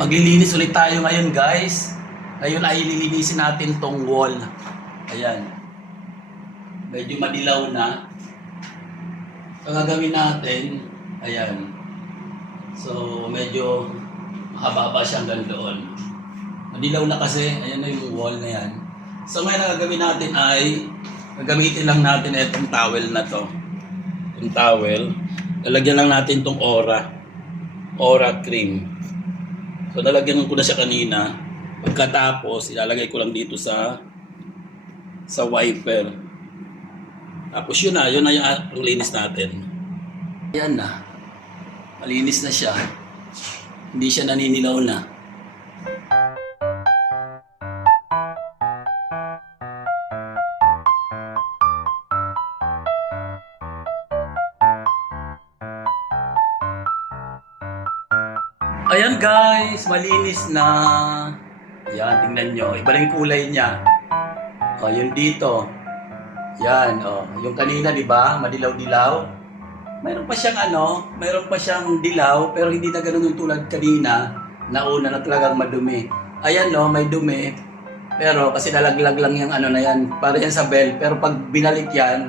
Maglilinis ulit tayo ngayon, guys. Ngayon ay lilinisin natin tong wall. Ayan. Medyo madilaw na. Ang gagawin natin, ayan. So, medyo mahaba siya hanggang doon. Madilaw na kasi, ayan na yung wall na yan. So, ngayon ang gagawin natin ay, gagamitin lang natin itong towel na to. Yung towel. Lalagyan lang natin itong Aura cream. So, nalagyan ko na siya kanina. Pagkatapos, ilalagay ko lang dito sa wiper. Tapos yun na yung linis natin. Ayan na. Malinis na siya. Hindi siya naninilaw na. Ayan guys, malinis na. Yan, tingnan nyo. Iba lang yung kulay niya. O, yun dito. Yan, o. Yung kanina, di ba? Madilaw-dilaw. Mayroon pa siyang dilaw, pero hindi na ganun yung tulad kanina. Nauna na talagang madumi. Ayan, no, may dumi. Pero kasi nalaglag lang yung ano na yan. Para yan sa bell. Pero pag binalik yan,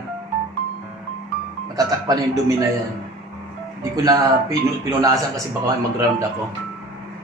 natatakpan yung dumi na yan. Hindi ko na pinunasan kasi baka mag-round ako.